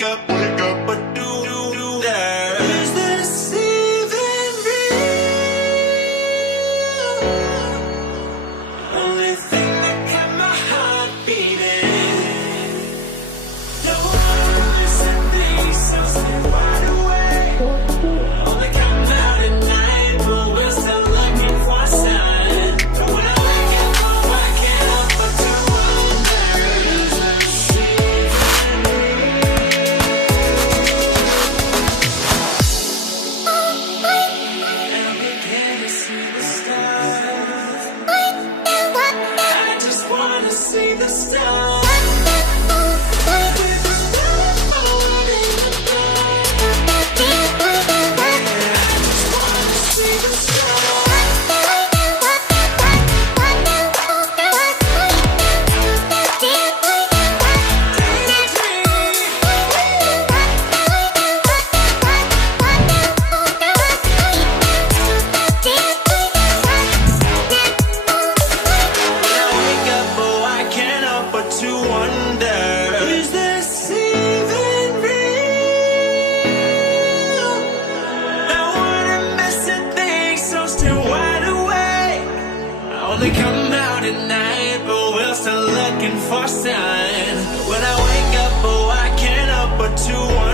wake up, but do that. Is this even real? Only thing that got my heart beating. No one missing things, so stay wide awake. Only come out at night, but we're still looking for a sign. But when I wake up, oh, I can't help but to wonder, is this even real? And we can't see the stars. I just wanna see the stars. They come out at night, but we're still looking for signs. When I wake up, oh, I can't help but to wonder.